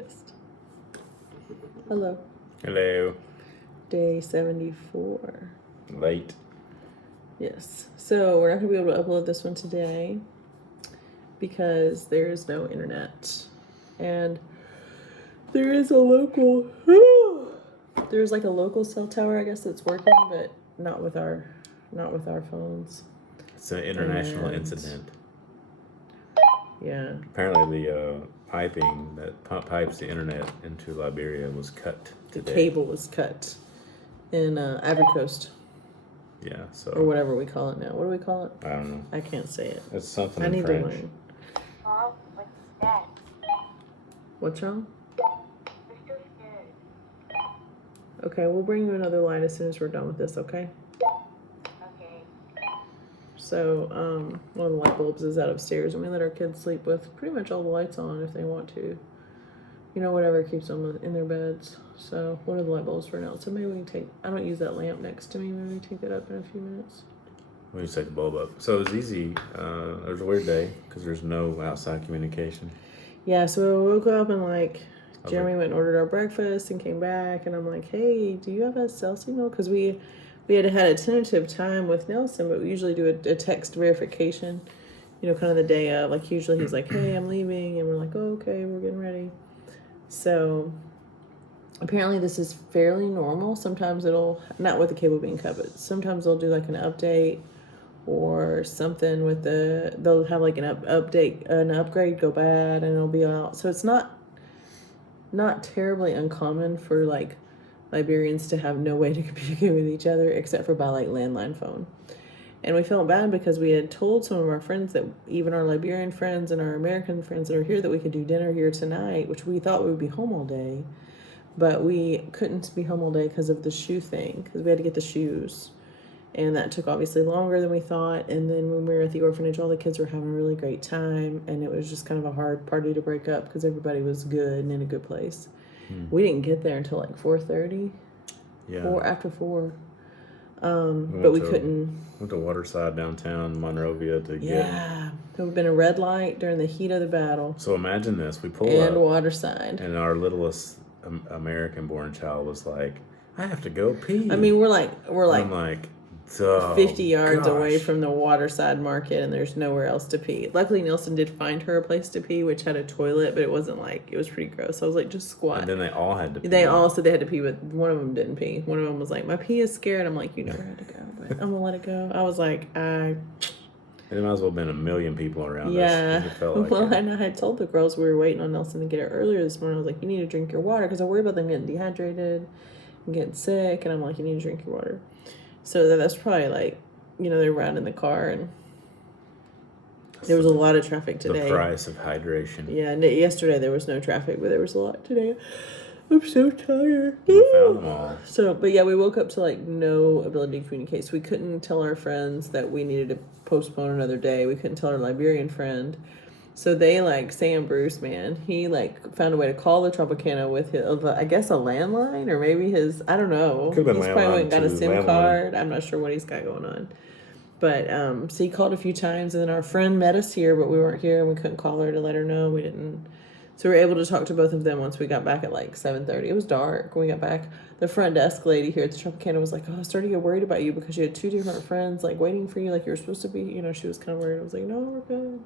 Test. Hello. Hello. Day 74. Late. Yes. So we're not going to be able to upload this one today because there is no internet. And there is a local... There's like a local cell tower, I guess, that's working, but not with our phones. It's an international incident. Yeah. Apparently the piping that pipes the internet into Liberia was cut today. The cable was cut in Ivory Coast. Yeah, so... Or whatever we call it now. What do we call it? I don't know. I can't say it. It's something I in need French. to learn. Mom, what's that? What's wrong? We're still scared. Okay, we'll bring you another light as soon as we're done with this, okay? Okay. So, one of the light bulbs is out upstairs, and we let our kids sleep with pretty much all the lights on if they want to. You know, whatever keeps them in their beds. So, one of the light bulbs for now. So maybe we can take, I don't use that lamp next to me. Maybe we take that up in a few minutes. We just take the bulb up. So it was easy. It was a weird day because there's no outside communication. Yeah, so we woke up and Jeremy went and ordered our breakfast and came back, and I'm like, hey, do you have a cell signal? Because we had a tentative time with Nelson, but we usually do a text verification, you know, kind of the day of. Like, usually he's like, hey, I'm leaving, and we're like, oh, okay, we're getting ready. So apparently this is fairly normal. Sometimes it'll, not with the cable being cut, but sometimes they'll do like an update or something with they'll have like an upgrade go bad and it'll be out. So it's not terribly uncommon for like Liberians to have no way to communicate with each other except for by like landline phone. And we felt bad because we had told some of our friends that even our Liberian friends and our American friends that are here that we could do dinner here tonight, which we thought we would be home all day. But we couldn't be home all day because of the shoe thing, because we had to get the shoes. And that took obviously longer than we thought. And then when we were at the orphanage, all the kids were having a really great time. And it was just kind of a hard party to break up because everybody was good and in a good place. We didn't get there until like 4:30. Yeah. After 4. But we couldn't. Went to Waterside downtown Monrovia to get... Yeah. It would have been a red light during the heat of the battle. So imagine this. We pull and up. Waterside. And our littlest American-born child was like, I have to go pee. I mean, we're like I'm like, oh, 50 yards gosh. away from the Waterside Market, and there's nowhere else to pee. Luckily, Nelson did find her a place to pee, which had a toilet, but it wasn't like, it was pretty gross. I was like, just squat. And then they all had to pee. They all said they had to pee, but one of them didn't pee. One of them was like, my pee is scared. I'm like, you never had to go, but I'm gonna let it go. I was like, There might as well have been a million people around us. Yeah. It felt like Well, it. and I had told the girls we were waiting on Nelson to get her earlier this morning. I was like, you need to drink your water because I worry about them getting dehydrated and getting sick. And I'm like, you need to drink your water. So that's probably like, you know, they were out in the car and there was a lot of traffic today. The price of hydration. Yeah, and yesterday there was no traffic, but there was a lot today. I'm so tired. We found them all. So, but yeah, we woke up to like no ability to communicate. So we couldn't tell our friends that we needed to postpone another day. We couldn't tell our Liberian friend. So they like Sam Bruce, man. He like found a way to call the Tropicana with his, I guess, a landline or maybe his, I don't know. Could have been he's probably went and got a SIM landline. card. I'm not sure what he's got going on. But so he called a few times, and then our friend met us here, but we weren't here, and we couldn't call her to let her know. We didn't. So we were able to talk to both of them once we got back at like 7:30. It was dark when we got back. The front desk lady here at the Tropicana was like, oh, I started to get worried about you because you had 2 different friends like waiting for you like you were supposed to be. You know, she was kind of worried. I was like, no, we're good.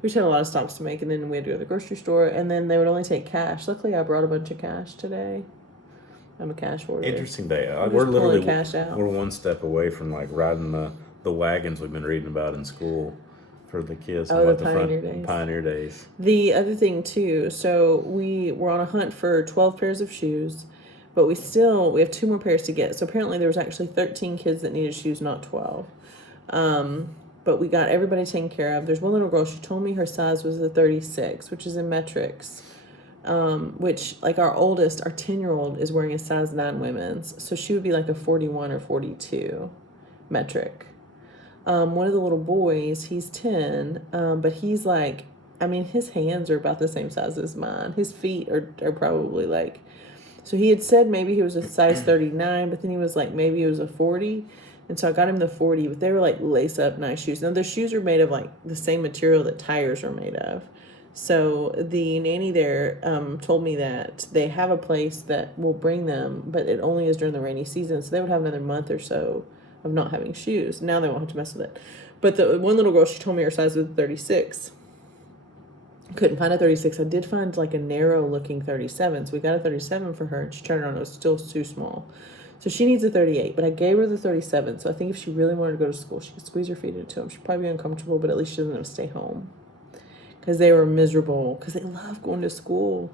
We just had a lot of stops to make, and then we had to go to the grocery store, and then they would only take cash. Luckily, I brought a bunch of cash today. I'm a cash hoarder. Interesting day. I'm We're just literally pulling cash out. We're one step away from like riding the wagons we've been reading about in school for the kids. Oh, at the Pioneer Days. Pioneer Days. The other thing too, so we were on a hunt for 12 pairs of shoes, but we have 2 more pairs to get. So apparently there was actually 13 kids that needed shoes, not 12. But we got everybody taken care of. There's one little girl, she told me her size was a 36, which is in metrics. Which like our oldest, our 10-year-old is wearing a size 9 women's. So she would be like a 41 or 42 metric. One of the little boys, he's 10, but he's like, I mean, his hands are about the same size as mine. His feet are probably like, so he had said maybe he was a size 39, but then he was like, maybe he was a 40. And so I got him the 40, but they were like lace up nice shoes. Now the shoes are made of like the same material that tires are made of. So the nanny there told me that they have a place that will bring them, but it only is during the rainy season. So they would have another month or so of not having shoes. Now they won't have to mess with it. But the one little girl, she told me her size was 36. Couldn't find a 36. I did find like a narrow looking 37. So we got a 37 for her, and she turned around, it was still too small. So she needs a 38, but I gave her the 37. So I think if she really wanted to go to school, she could squeeze her feet into them. She'd probably be uncomfortable, but at least she doesn't have to stay home. Because they were miserable, because they love going to school.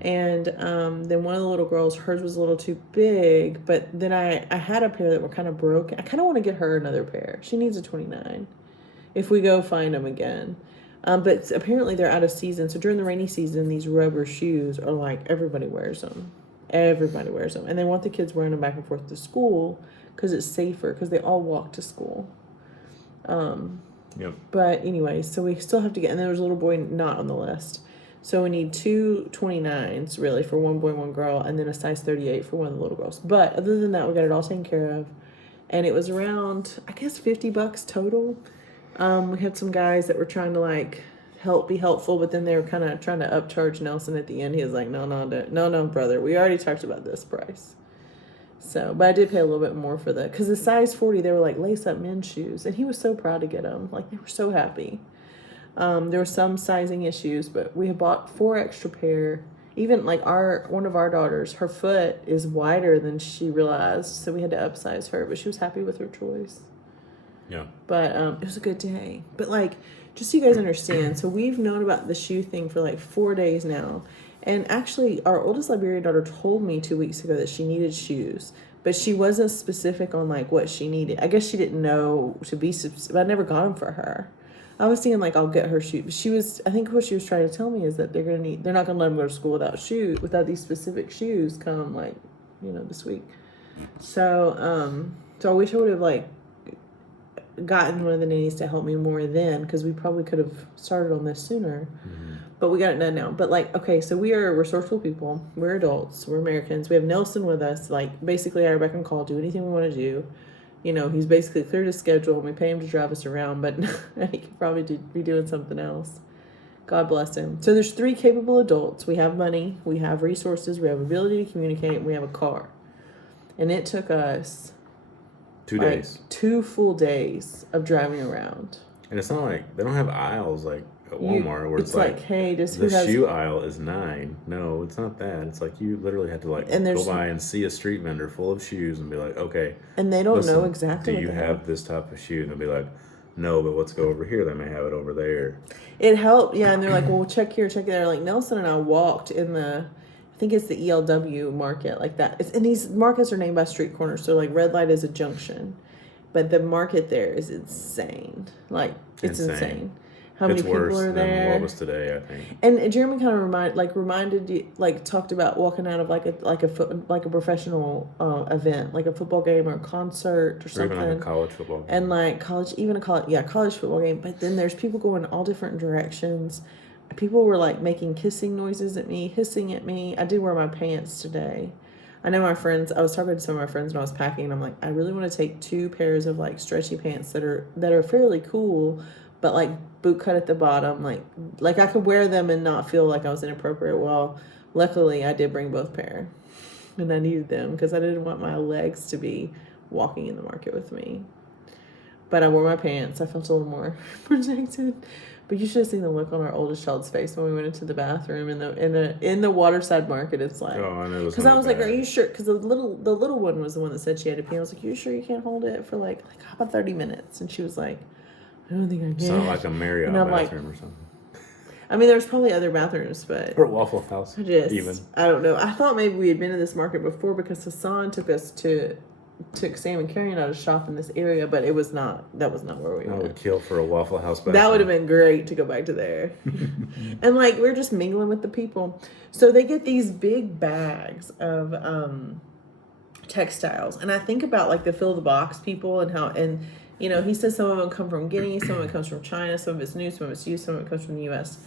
And then one of the little girls, hers was a little too big, but then I had a pair that were kind of broken. I kind of want to get her another pair. She needs a 29 if we go find them again. But apparently they're out of season. So during the rainy season, these rubber shoes are like, everybody wears them. Everybody wears them. And they want the kids wearing them back and forth to school because it's safer, because they all walk to school. Yep. But anyway, so we still have to get, and there was a little boy not on the list. So we need 2 29s really for one boy, one girl, and then a size 38 for one of the little girls. But other than that, we got it all taken care of. And it was around, I guess, $50 total. We had some guys that were trying to like be helpful, but then they were kind of trying to upcharge Nelson at the end. He was like, no, brother, we already talked about this price. So, but I did pay a little bit more for that, because the size 40, they were like lace up men's shoes, and he was so proud to get them. Like, they were so happy. There were some sizing issues, but we had bought 4 extra pair. Even like one of our daughters, her foot is wider than she realized, so we had to upsize her, but she was happy with her choice. Yeah. But it was a good day. But like, just so you guys understand, so we've known about the shoe thing for like 4 days now. And actually, our oldest Liberian daughter told me 2 weeks ago that she needed shoes, but she wasn't specific on like what she needed. I guess she didn't know to be specific, but I never got them for her. I was thinking like, I'll get her shoes. I think what she was trying to tell me is that they're not gonna let them go to school without these specific shoes come like, this week. So, so I wish I would have like gotten one of the nannies to help me more then, because we probably could have started on this sooner. But we got it done now. But like, okay, so we are resourceful people. We're adults. We're Americans. We have Nelson with us. Like, basically, our beck and call. Do anything we want to do. He's basically cleared his schedule, and we pay him to drive us around. But he could probably be doing something else. God bless him. So there's 3 capable adults. We have money. We have resources. We have ability to communicate. And we have a car. And it took us 2 days. 2 full days of driving around. And it's not like they don't have aisles like at Walmart where it's like, hey, the shoe aisle is 9. No, it's not that. It's like you literally had to like go by and see a street vendor full of shoes and be like, okay. And they don't know exactly. Do you have this type of shoe? And they'll be like, no, but let's go over here. They may have it over there. It helped, yeah. And they're like, well, check here, check there. Like Nelson and I walked in I think it's the ELW market, like that. And these markets are named by street corners. So like red light is a junction, but the market there is insane. Like it's insane. How many people are there? Than what was today, I think. And Jeremy kind of reminded you, like talked about walking out of like a professional event, like a football game or a concert or something. Or even like a college football game. And like college football game. But then there's people going all different directions. People were like making kissing noises at me, hissing at me. I did wear my pants today. I know my friends, I was talking to some of my friends when I was packing, and I'm like, I really want to take 2 pairs of like stretchy pants that are fairly cool, but like boot cut at the bottom, like I could wear them and not feel like I was inappropriate. Well, luckily I did bring both pair, and I needed them because I didn't want my legs to be walking in the market with me. But I wore my pants. I felt a little more protected. But you should have seen the look on our oldest child's face when we went into the bathroom in the Waterside Market. It's like, oh, I know. Because I was like, "Are you sure?" Because the little one was the one that said she had to pee. I was like, "You sure you can't hold it for like how about 30 minutes?" And she was like, "I don't think I can." It's not like a Marriott bathroom or something. I mean, there's probably other bathrooms, but or Waffle House. I don't know. I thought maybe we had been in this market before because Hassan took Sam and Carrie and I to shop in this area, but that was not where we went. I would kill for a Waffle House bathroom. That would have been great to go back to there. And like we're just mingling with the people. So they get these big bags of textiles. And I think about like the fill the box people and he says some of them come from Guinea, some of it comes from China, some of it's new, some of it's used, some of it comes from the US.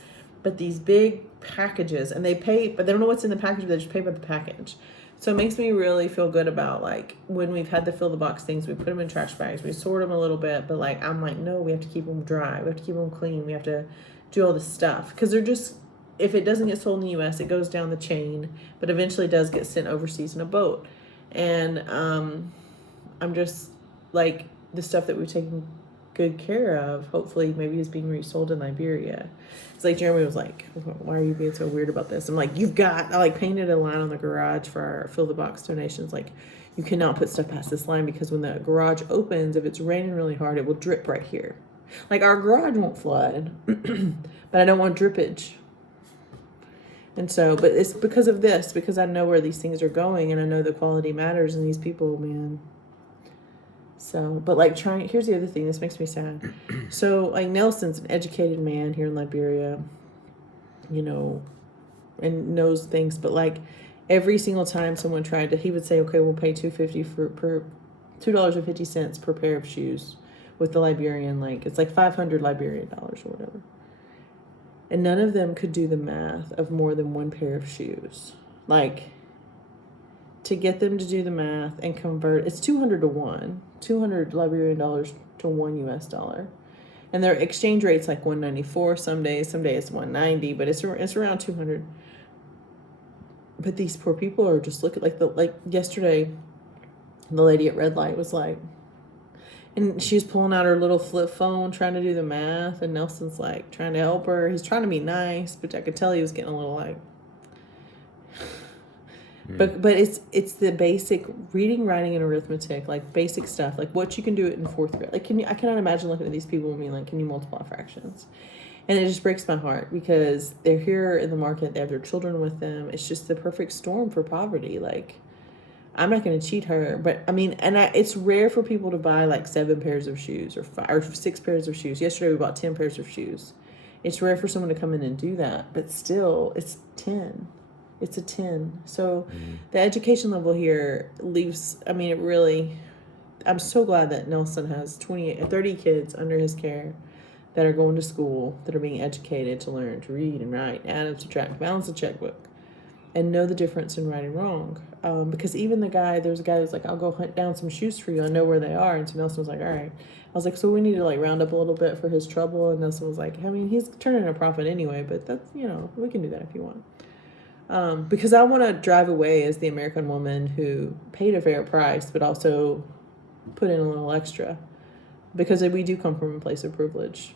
But these big packages, and they pay, but they don't know what's in the package, but they just pay by the package. So it makes me really feel good about like when we've had the fill the box things, we put them in trash bags, we sort them a little bit, but like I'm like, no, we have to keep them dry, we have to keep them clean, we have to do all this stuff. Because they're just, if it doesn't get sold in the U.S., it goes down the chain, but eventually does get sent overseas in a boat. And I'm just like, the stuff that we've taken good care of, hopefully maybe is being resold in Liberia. It's like Jeremy was like, why are you being so weird about this? I'm like, I like painted a line on the garage for our fill the box donations. Like, you cannot put stuff past this line because when the garage opens, if it's raining really hard, it will drip right here. Like, our garage won't flood, but I don't want drippage. And so, but it's because of this, because I know where these things are going and I know the quality matters and these people, man. So, but like here's the other thing, this makes me sad. So, like, Nelson's an educated man here in Liberia, you know, and knows things, but like every single time someone tried to, he would say, okay, we'll pay $2.50 per pair of shoes with the Liberian, like, it's like 500 Liberian dollars or whatever. And none of them could do the math of more than one pair of shoes. Like, to get them to do the math and convert, it's 200 to 1, 200 Liberian dollars to $1 US. And their exchange rate's like 194 some days it's 190, but it's around 200. But these poor people are just looking like yesterday, the lady at Red Light was like, and she's pulling out her little flip phone trying to do the math, and Nelson's like trying to help her. He's trying to be nice, but I could tell he was getting a little like, but it's the basic reading, writing, and arithmetic, like basic stuff, like what you can do it in 4th grade. Like, I cannot imagine looking at these people and being like, can you multiply fractions? And it just breaks my heart because they're here in the market, they have their children with them. It's just the perfect storm for poverty. Like, I'm not going to cheat her, but I mean, it's rare for people to buy like 7 pairs of shoes or 5 or 6 pairs of shoes. Yesterday we bought 10 pairs of shoes. It's rare for someone to come in and do that, but still, it's 10. It's a 10. So the education level here leaves, I mean, it really, I'm so glad that Nelson has 30 kids under his care that are going to school, that are being educated to learn to read and write, add and subtract, balance the checkbook, and know the difference in right and wrong. Because even there's a guy that's like, I'll go hunt down some shoes for you. I know where they are. And so Nelson was like, all right. I was like, so we need to like round up a little bit for his trouble. And Nelson was like, I mean, he's turning a profit anyway, but that's, you know, we can do that if you want. Because I want to drive away as the American woman who paid a fair price, but also put in a little extra, because we do come from a place of privilege,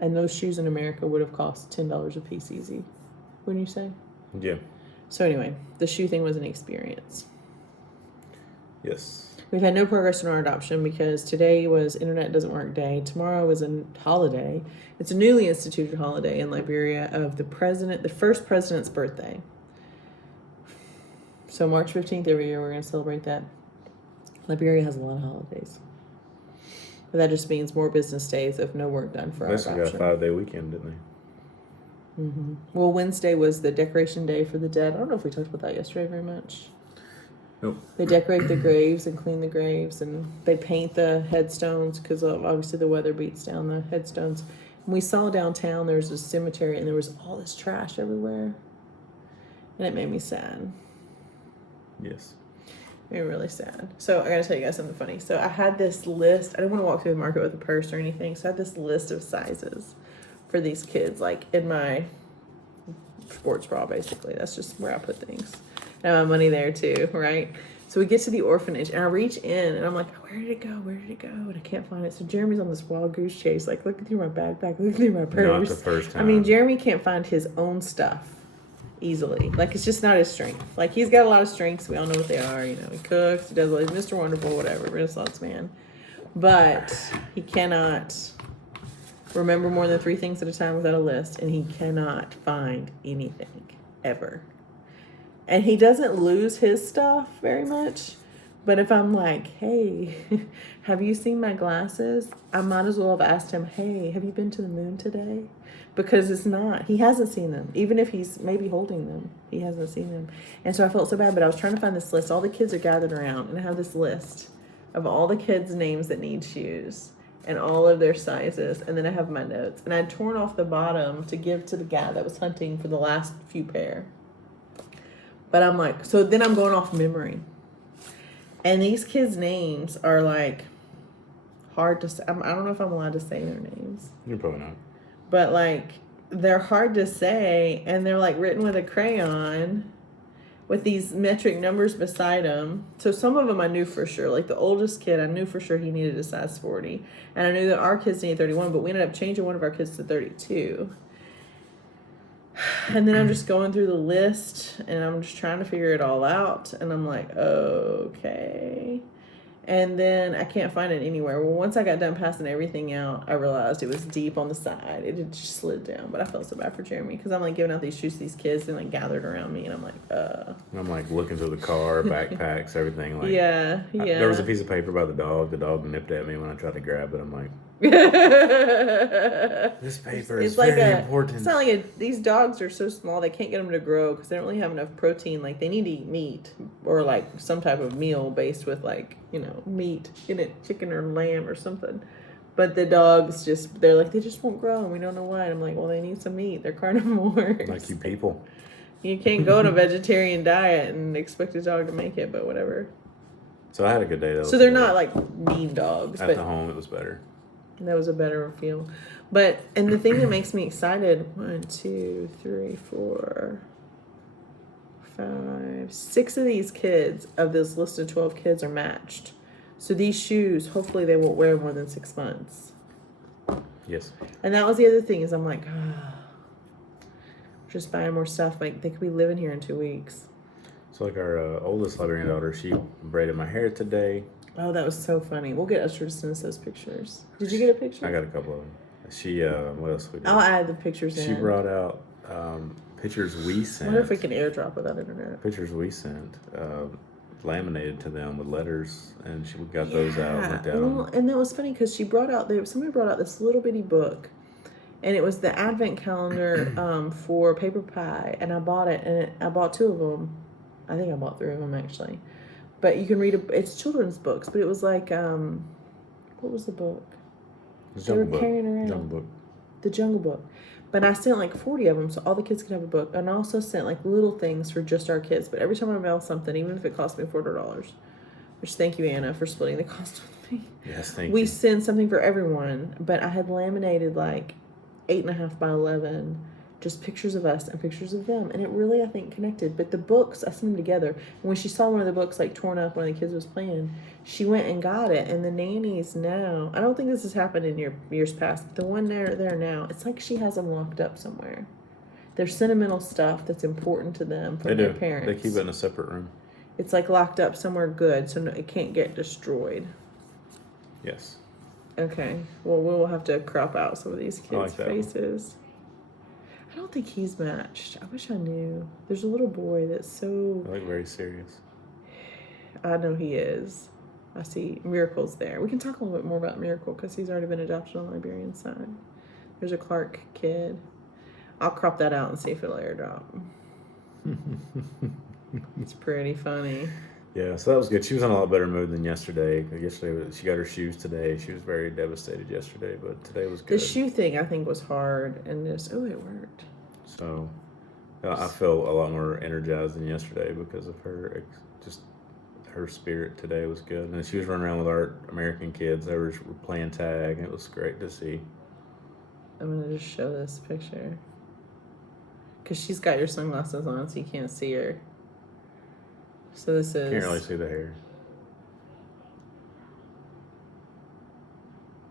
and those shoes in America would have cost $10 a piece easy, wouldn't you say? Yeah. So anyway, the shoe thing was an experience. Yes. We've had no progress in our adoption because today was Internet Doesn't Work Day. Tomorrow is a holiday. It's a newly instituted holiday in Liberia of the first president's birthday. So March 15th every year, we're going to celebrate that. Liberia has a lot of holidays. But that just means more business days of no work done for our adoption. They got a 5-day weekend, didn't they? Mm-hmm. Well, Wednesday was the decoration day for the dead. I don't know if we talked about that yesterday very much. Nope. They decorate the graves and clean the graves, and they paint the headstones because obviously the weather beats down the headstones. And we saw downtown there was a cemetery, and there was all this trash everywhere. And it made me sad. Yes. Made me really sad. So I gotta tell you guys something funny. So I had this list. I didn't want to walk through the market with a purse or anything. So I had this list of sizes for these kids, like in my sports bra, basically. That's just where I put things. And I have my money there too, right? So we get to the orphanage, and I reach in, and I'm like, where did it go? Where did it go? And I can't find it. So Jeremy's on this wild goose chase, like looking through my backpack, looking through my purse. Not the first time. I mean, Jeremy can't find his own stuff easily. Like, it's just not his strength. Like, he's got a lot of strengths. We all know what they are. You know, he cooks, he does all these Mr. Wonderful, whatever, Renaissance man. But he cannot remember more than 3 things at a time without a list, and he cannot find anything ever. And he doesn't lose his stuff very much. But if I'm like, hey, have you seen my glasses? I might as well have asked him, hey, have you been to the moon today? Because he hasn't seen them. Even if he's maybe holding them, he hasn't seen them. And so I felt so bad, but I was trying to find this list. All the kids are gathered around, and I have this list of all the kids' names that need shoes and all of their sizes. And then I have my notes. And I'd torn off the bottom to give to the guy that was hunting for the last few pair. But I'm like, so then I'm going off memory. And these kids' names are like hard to say. I don't know if I'm allowed to say their names. You're probably not. But like, they're hard to say, and they're like written with a crayon with these metric numbers beside them. So some of them I knew for sure. Like the oldest kid, I knew for sure he needed a size 40. And I knew that our kids needed 31, but we ended up changing one of our kids to 32. And then I'm just going through the list, and I'm just trying to figure it all out. And I'm like, okay. And then I can't find it anywhere. Well, once I got done passing everything out, I realized it was deep on the side. It had just slid down. But I felt so bad for Jeremy because I'm like giving out these shoes to these kids and like gathered around me, and I'm like, And I'm like looking through the car, backpacks, everything. Like, yeah. There was a piece of paper by the dog. The dog nipped at me when I tried to grab it. I'm like, this paper is very important. It's not like these dogs are so small they can't get them to grow because they don't really have enough protein. Like they need to eat meat or like some type of meal based with like meat in it, chicken or lamb or something. But the dogs they're like they just won't grow and we don't know why. And I'm like, well, they need some meat. They're carnivores. Like you people. You can't go on a vegetarian diet and expect a dog to make it, but whatever. So I had a good day though. So they're not like mean dogs. At the home, it was better. That was a better feel. And the thing that makes me excited, 1, 2, 3, 4, 5, 6 of these kids of this list of 12 kids are matched. So these shoes, hopefully they won't wear more than 6 months. Yes. And that was the other thing is I'm like, just buying more stuff. Like they could be living here in 2 weeks. So like our oldest Liberian daughter, she braided my hair today. Oh, that was so funny. We'll get Esther to send us those pictures. Did you get a picture? I got a couple of them. She, what else we did? I'll add the pictures in. She brought out pictures we sent. I wonder if we can airdrop without internet. Pictures we sent, laminated to them with letters, and she got those out and looked at them. And that was funny because somebody brought out this little bitty book, and it was the advent calendar for Paper Pie, and I bought it, and I bought 2 of them. I think I bought 3 of them actually. But you can read it's children's books, but it was like, what was the book? Jungle Book. Jungle Book. The Jungle Book. But I sent like 40 of them so all the kids could have a book. And I also sent like little things for just our kids. But every time I mail something, even if it cost me $4, which thank you, Anna, for splitting the cost with me. Yes, thank you. We send something for everyone. But I had laminated like 8.5 by 11, just pictures of us and pictures of them. And it really, I think, connected. But the books, I sent them together. And when she saw one of the books like torn up, one of the kids was playing, she went and got it. And the nannies now, I don't think this has happened in years past, but the one there now, it's like she has them locked up somewhere. There's sentimental stuff that's important to them from their parents. They keep it in a separate room. It's like locked up somewhere good, so it can't get destroyed. Yes. Okay. Well, we'll have to crop out some of these kids' faces. I don't think he's matched. I wish I knew. There's a little boy that's so... I look very serious. I know he is. I see Miracle's there. We can talk a little bit more about Miracle because he's already been adopted on the Liberian side. There's a Clark kid. I'll crop that out and see if it'll airdrop. It's pretty funny. Yeah, so that was good. She was in a lot better mood than yesterday. Yesterday, she got her shoes today. She was very devastated yesterday, but today was good. The shoe thing, I think, was hard, and it worked. So, I feel a lot more energized than yesterday because of her. Just her spirit today was good, and she was running around with our American kids. They were playing tag, and it was great to see. I'm gonna just show this picture because she's got your sunglasses on, so you can't see her. So this is... Can't really see the hair.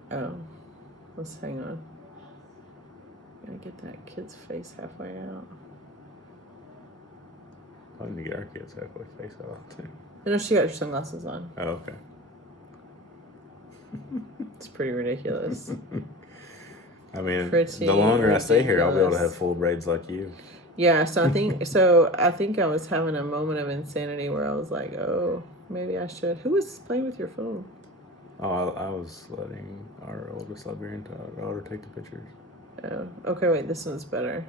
Oh. Let's hang on. Gotta get that kid's face halfway out. I need to get our kids halfway face out, too. No, she got your sunglasses on. Oh, okay. It's pretty ridiculous. I mean, the longer I stay here, I'll be able to have full braids like you. Yeah, so I think I was having a moment of insanity where I was like, oh, maybe I should. Who was playing with your phone? Oh, I was letting our oldest Liberian daughter take the pictures. Oh, okay, wait, this one's better.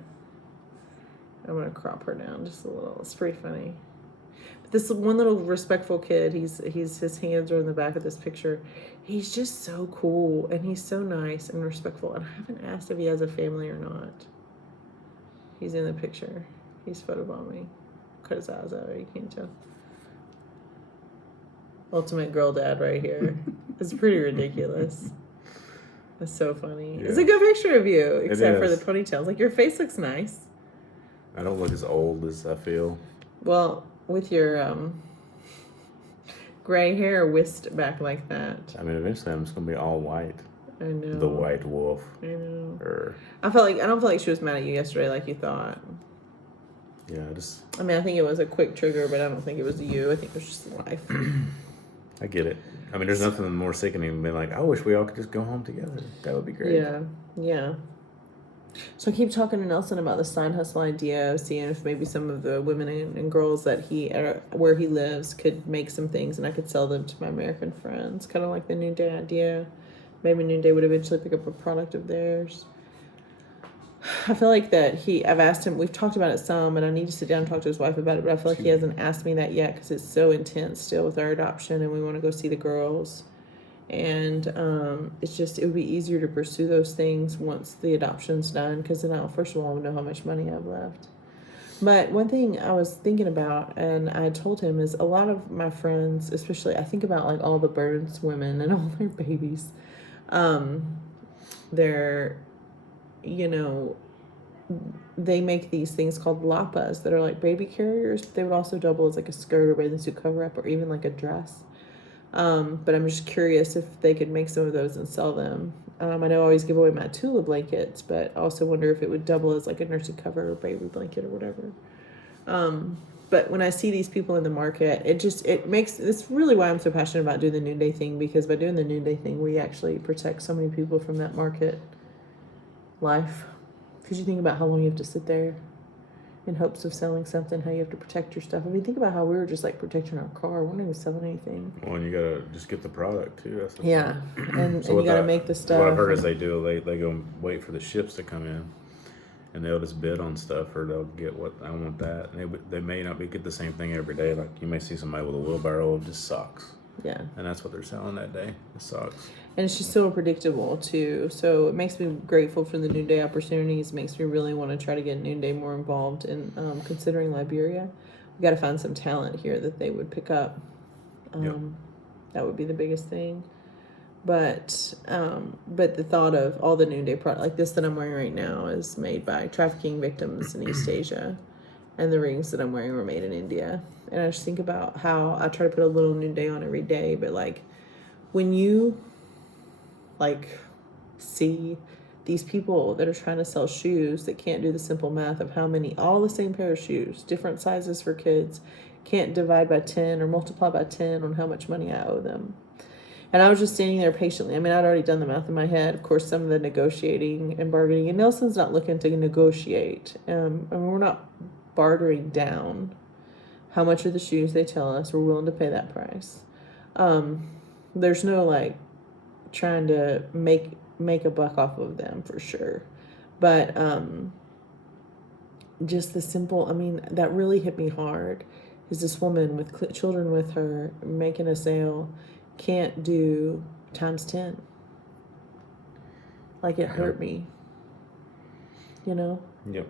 I'm going to crop her down just a little. It's pretty funny. But this one little respectful kid, his hands are in the back of this picture. He's just so cool, and he's so nice and respectful. And I haven't asked if he has a family or not. He's in the picture. He's photobombing. Cut his eyes out. You can't tell. Ultimate girl dad right here. It's pretty ridiculous. That's so funny. Yeah. It's a good picture of you, except for the is. ponytails. Like, your face looks nice. I don't look as old as I feel. Well, with your gray hair whisked back like that. I mean, eventually I'm just gonna be all white. I know. The white wolf. I know. Or I don't feel like she was mad at you yesterday like you thought. yeah, just I mean, I think it was a quick trigger, but I don't think it was you. I think it was just life. I get it. I mean, there's nothing more sickening than being like, I wish we all could just go home together. That would be great. Yeah. So I keep talking to Nelson about the side hustle idea, seeing if maybe some of the women and girls that where he lives could make some things, and I could sell them to my American friends. Kind of like the Noonday idea. Maybe Noonday would eventually pick up a product of theirs. I feel like that I've asked him, we've talked about it some, and I need to sit down and talk to his wife about it, but I feel like he hasn't asked me that yet because it's so intense still with our adoption, and we want to go see the girls. And it would be easier to pursue those things once the adoption's done, because then first of all, I would know how much money I have left. But one thing I was thinking about, and I told him, is a lot of my friends, especially, I think about like all the Burns women and all their babies. They're, they make these things called lapas that are like baby carriers, but they would also double as like a skirt or bathing suit cover up or even like a dress. But I'm just curious if they could make some of those and sell them. I know I always give away my Tula blankets, but I also wonder if it would double as like a nursing cover or baby blanket or whatever. But when I see these people in the market, it's really why I'm so passionate about doing the Noonday thing, because by doing the Noonday thing, we actually protect so many people from that market life. Because you think about how long you have to sit there in hopes of selling something, how you have to protect your stuff. I mean, think about how we were just like protecting our car. We're not even selling anything. Well, and you gotta just get the product too. That's the Yeah, thing. and you gotta make the stuff. What I've heard is they go and wait for the ships to come in, and they'll just bid on stuff, or they'll get what I want that. And they may not get the same thing every day. Like you may see somebody with a wheelbarrow of just socks. Yeah. And that's what they're selling that day, the socks. And it's just so unpredictable too. So it makes me grateful for the Noonday opportunities. It makes me really want to try to get Noonday more involved in considering Liberia. We got to find some talent here that they would pick up. Yep. That would be the biggest thing. But the thought of all the Noonday product like this that I'm wearing right now is made by trafficking victims in East Asia, and the rings that I'm wearing were made in India. And I just think about how I try to put a little Noonday on every day, but like when you like see these people that are trying to sell shoes that can't do the simple math of how many, all the same pair of shoes, different sizes for kids, can't divide by 10 or multiply by 10 on how much money I owe them. And I was just standing there patiently. I mean, I'd already done the math in my head. Of course, some of the negotiating and bargaining. And Nelson's not looking to negotiate. And we're not bartering down how much are the shoes they tell us. We're willing to pay that price. There's no, like, trying to make a buck off of them for sure. But just the simple, I mean, that really hit me hard. Is this woman with children with her making a sale can't do times 10. Like, it hurt me, Yep.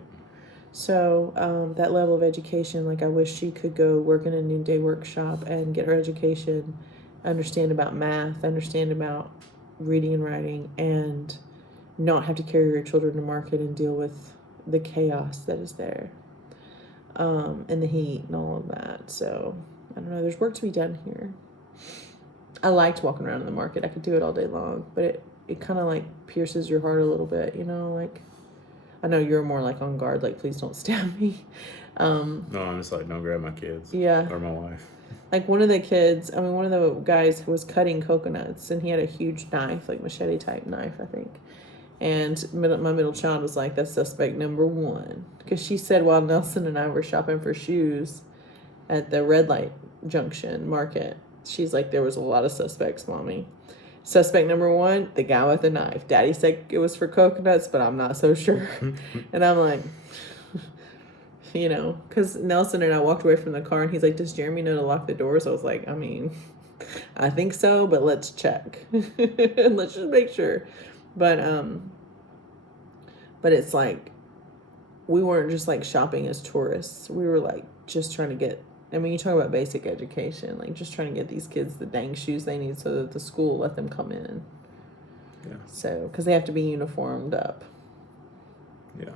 So that level of education, like, I wish she could go work in a Noonday workshop and get her education, understand about math, understand about reading and writing, and not have to carry your children to market and deal with the chaos that is there, and the heat and all of that. So I don't know, there's work to be done here. I liked walking around in the market. I could do it all day long, but it kind of like pierces your heart a little bit, like, I know you're more like on guard, like, please don't stab me. No, I'm just like, don't grab my kids. Yeah. Or my wife. Like one of the guys was cutting coconuts, and he had a huge knife, like machete type knife, I think. And my middle child was like, that's suspect number 1. Because she said while Nelson and I were shopping for shoes at the red light junction market, she's like, there was a lot of suspects, Mommy. Suspect number 1, the guy with the knife. Daddy said it was for coconuts, but I'm not so sure. And I'm like, because Nelson and I walked away from the car, and he's like, does Jeremy know to lock the doors? I was like, I mean, I think so, but let's check. Let's just make sure. But it's like, we weren't just like shopping as tourists. We were like just trying to get, I mean, you talk about basic education, like just trying to get these kids the dang shoes they need so that the school let them come in. Yeah. So, because they have to be uniformed up. Yeah.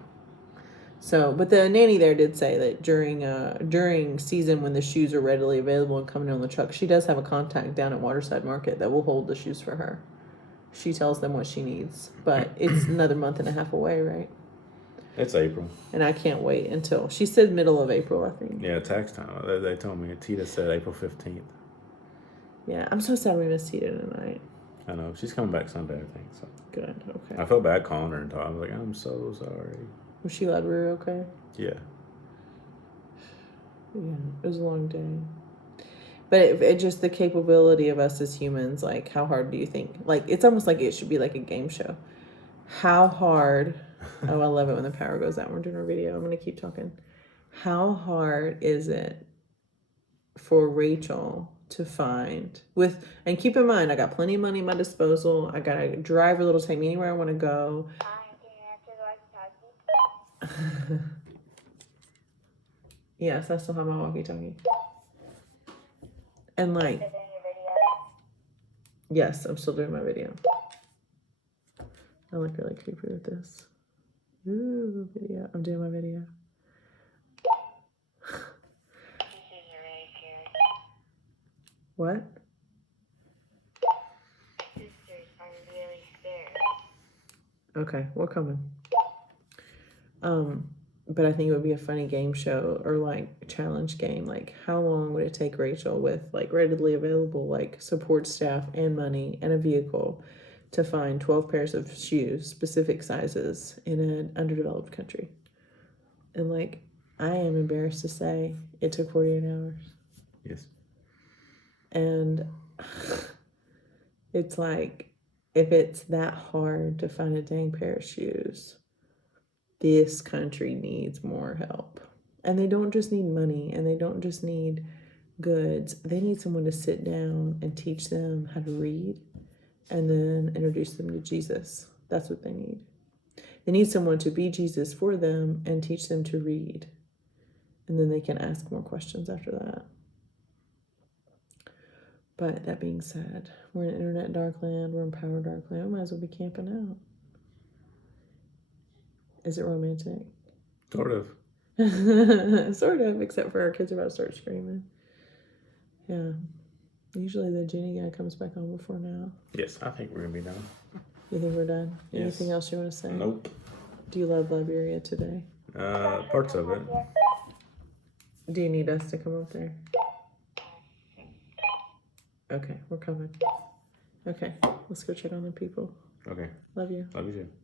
So, but the nanny there did say that during season when the shoes are readily available and coming on the truck, she does have a contact down at Waterside Market that will hold the shoes for her. She tells them what she needs, but it's another month and a half away, right? It's April. And I can't wait until she said middle of April, I think. Yeah, tax time. They told me. Tita said April 15th. Yeah, I'm so sad we missed Tita tonight. I know. She's coming back Sunday, I think. So Good, okay. I felt bad calling her and talking. I was like, I'm so sorry. Was she allowed Ruru okay? Yeah. Yeah, it was a long day. But it just the capability of us as humans, like how hard do you think? Like it's almost like it should be like a game show. How hard? Oh, I love it when the power goes out. We're doing our video. I'm gonna keep talking. How hard is it for Rachel to find and keep in mind I got plenty of money at my disposal. I got a driver that'll take me anywhere I want to go. Hi, can you answer the walkie-talkie? Yes, I still have my walkie-talkie. And like, Is it in your video? yes, I'm still doing my video. I look really creepy with this. Ooh, video. I'm doing my video. Sisters are really scared. What? Sisters are really scared. Okay, we're coming. But I think it would be a funny game show or like challenge game. Like, how long would it take Rachel with like readily available like support staff and money and a vehicle to find 12 pairs of shoes, specific sizes in an underdeveloped country? And like, I am embarrassed to say it took 48 hours. Yes. And it's like, if it's that hard to find a dang pair of shoes, this country needs more help. And they don't just need money and they don't just need goods. They need someone to sit down and teach them how to read and then introduce them to Jesus. That's what they need. They need someone to be Jesus for them and teach them to read. And then they can ask more questions after that. But that being said, we're in internet darkland, we're in power darkland. We might as well be camping out. Is it romantic? Sort of. Sort of, except for our kids are about to start screaming. Yeah. Usually the Jenny guy comes back on before now. Yes, I think we're going to be done. You think we're done? Yes. Anything else you want to say? Nope. Do you love Liberia today? Parts of it. Do you need us to come up there? Okay, we're coming. Okay, let's go check on the people. Okay. Love you. Love you too.